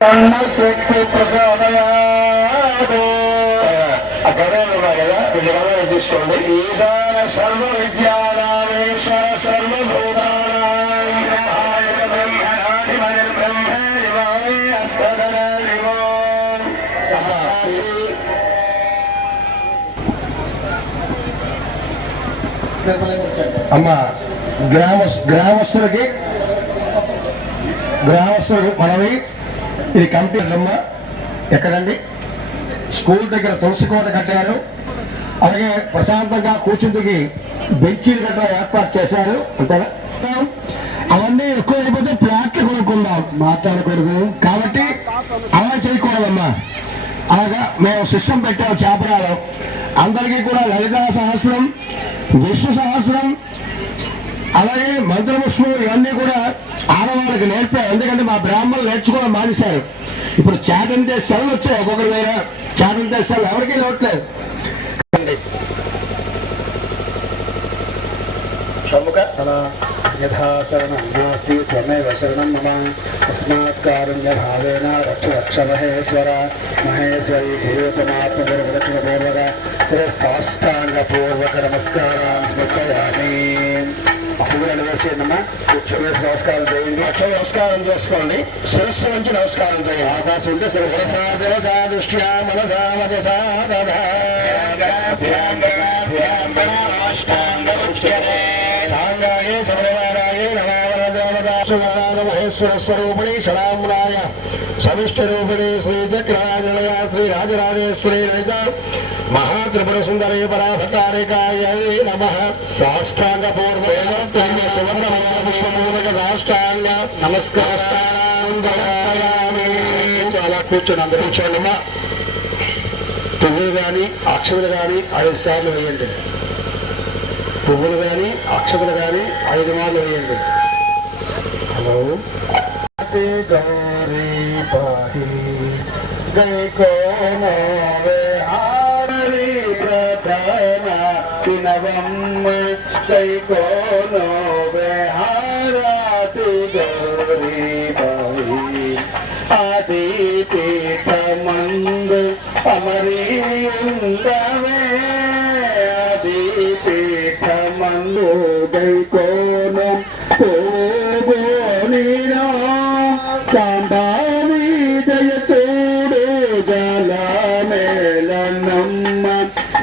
శక్తి ప్రచోదయాత్ కదా తీసుకోండి. ఈశాన సర్వ విద్యానామేశ్వర అమ్మ గ్రామస్తులకి మనవి ఇది కమిటీ అమ్మ ఎక్కడండి స్కూల్ దగ్గర తులసి కోట కట్టారు. అలాగే ప్రశాంతంగా కూర్చుందికి బెంచీలు గట్రా ఏర్పాటు చేశారు. అంతేనా? అవన్నీ ఎక్కువ అయిపోతే ప్లాట్లు కొనుక్కుందాం, మాట్లాడకూడదు కాబట్టి అలా చేయకూడదమ్మా. అలాగా మేము సిస్టమ్ పెట్టాము చేపరాలో. అందరికీ కూడా లలితా సహస్రం, విష్ణు సహస్రం, అలాగే మంత్రపుష్పం ఇవన్నీ కూడా ఆడవాళ్ళకి నేర్పారు. ఎందుకంటే మా బ్రాహ్మణులు నేర్చుకోవడం మానేశారు. ఇప్పుడు చాటంతే సెలవు వచ్చాయి, ఒక్కొక్కరి దగ్గర చాటంతే సెలవు ఎవరికీ లోట్లేదు. యథాశరణం నాస్తి త్వమేవ శరణం మమ తస్మాత్ కారుణ్య భావేన రక్ష రక్ష మహేశ్వర మహేశ్వరి భూతమాత్మదక్షిణపూర్వక సాష్టాంగపూర్వక నమస్కారాన్ని సమర్పయామి. అప్పుడులను వేసేయమ్మా, కూర్చొని నమస్కారం చేయండి. అక్షర నమస్కారం చేసుకోండి. శిరస్సు నుంచి నమస్కారం చేయండి. అవకాశం ఉంటే శిరసా దృష్ట్యా మనసా మనసా మహేశ్వర స్వరూపిణి షడాంబరాయ సమిష్టిరూపిణి శ్రీ చక్రరాజనయ శ్రీ రాజరాజేశ్వరి లలిత మహాత్రిపుర సుందరీ పరాభటారికాయ నమః. సాష్టాంగ పూర్వేణ సువర్ణమూలక సాష్టాంగ నమస్కారం. అలా కూర్చొని అందరూ కూర్చోండమ్మా. పువ్వులు కానీ అక్షతలు కానీ 5 సార్లు వేయండి. పువ్వులు కానీ అక్షతలు కానీ 5 మార్లు వేయండి. హలో గౌరీ పాహి గై కోనవే ఆడవి ప్రధాన పినవమ్మ గై కోనవే హారతి గౌరీ పాహి ఆది పీఠమందు అమరీయుండవే ఆది పీఠమందు గై కోనం సాంబావి దయ చూడు జలమేళనమ్మ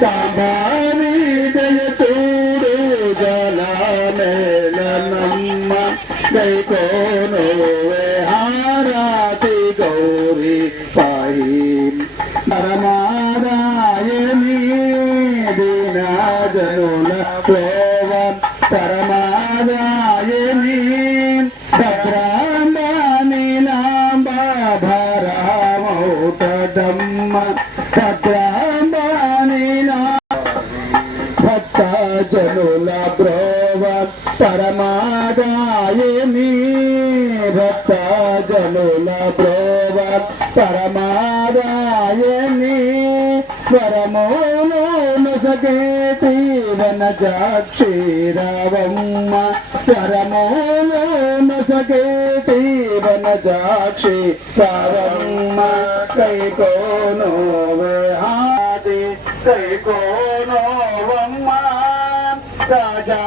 సాంబావి దయ చూడు జలమేళనమ్మ గై కోను హారతి గౌరీ పాయి పరమాదాయని దీన జనుల ప్రోవ పరమాదాయని భద్రాంబ నీలాంబ భరమౌటదమ్మ భద్రాంబ నీలా భక్త జనుల బ్రోవ పరమాదాయని భక్త జనుల బ్రోవ పరమాదాయని వరమోను నొసగేటి వనజాక్షీరవమ్మ వరమోను నొసగేటి వనజాక్షి రవమ్మ కై కోనోవే ఆది కై కోనోవమ్మ రాజా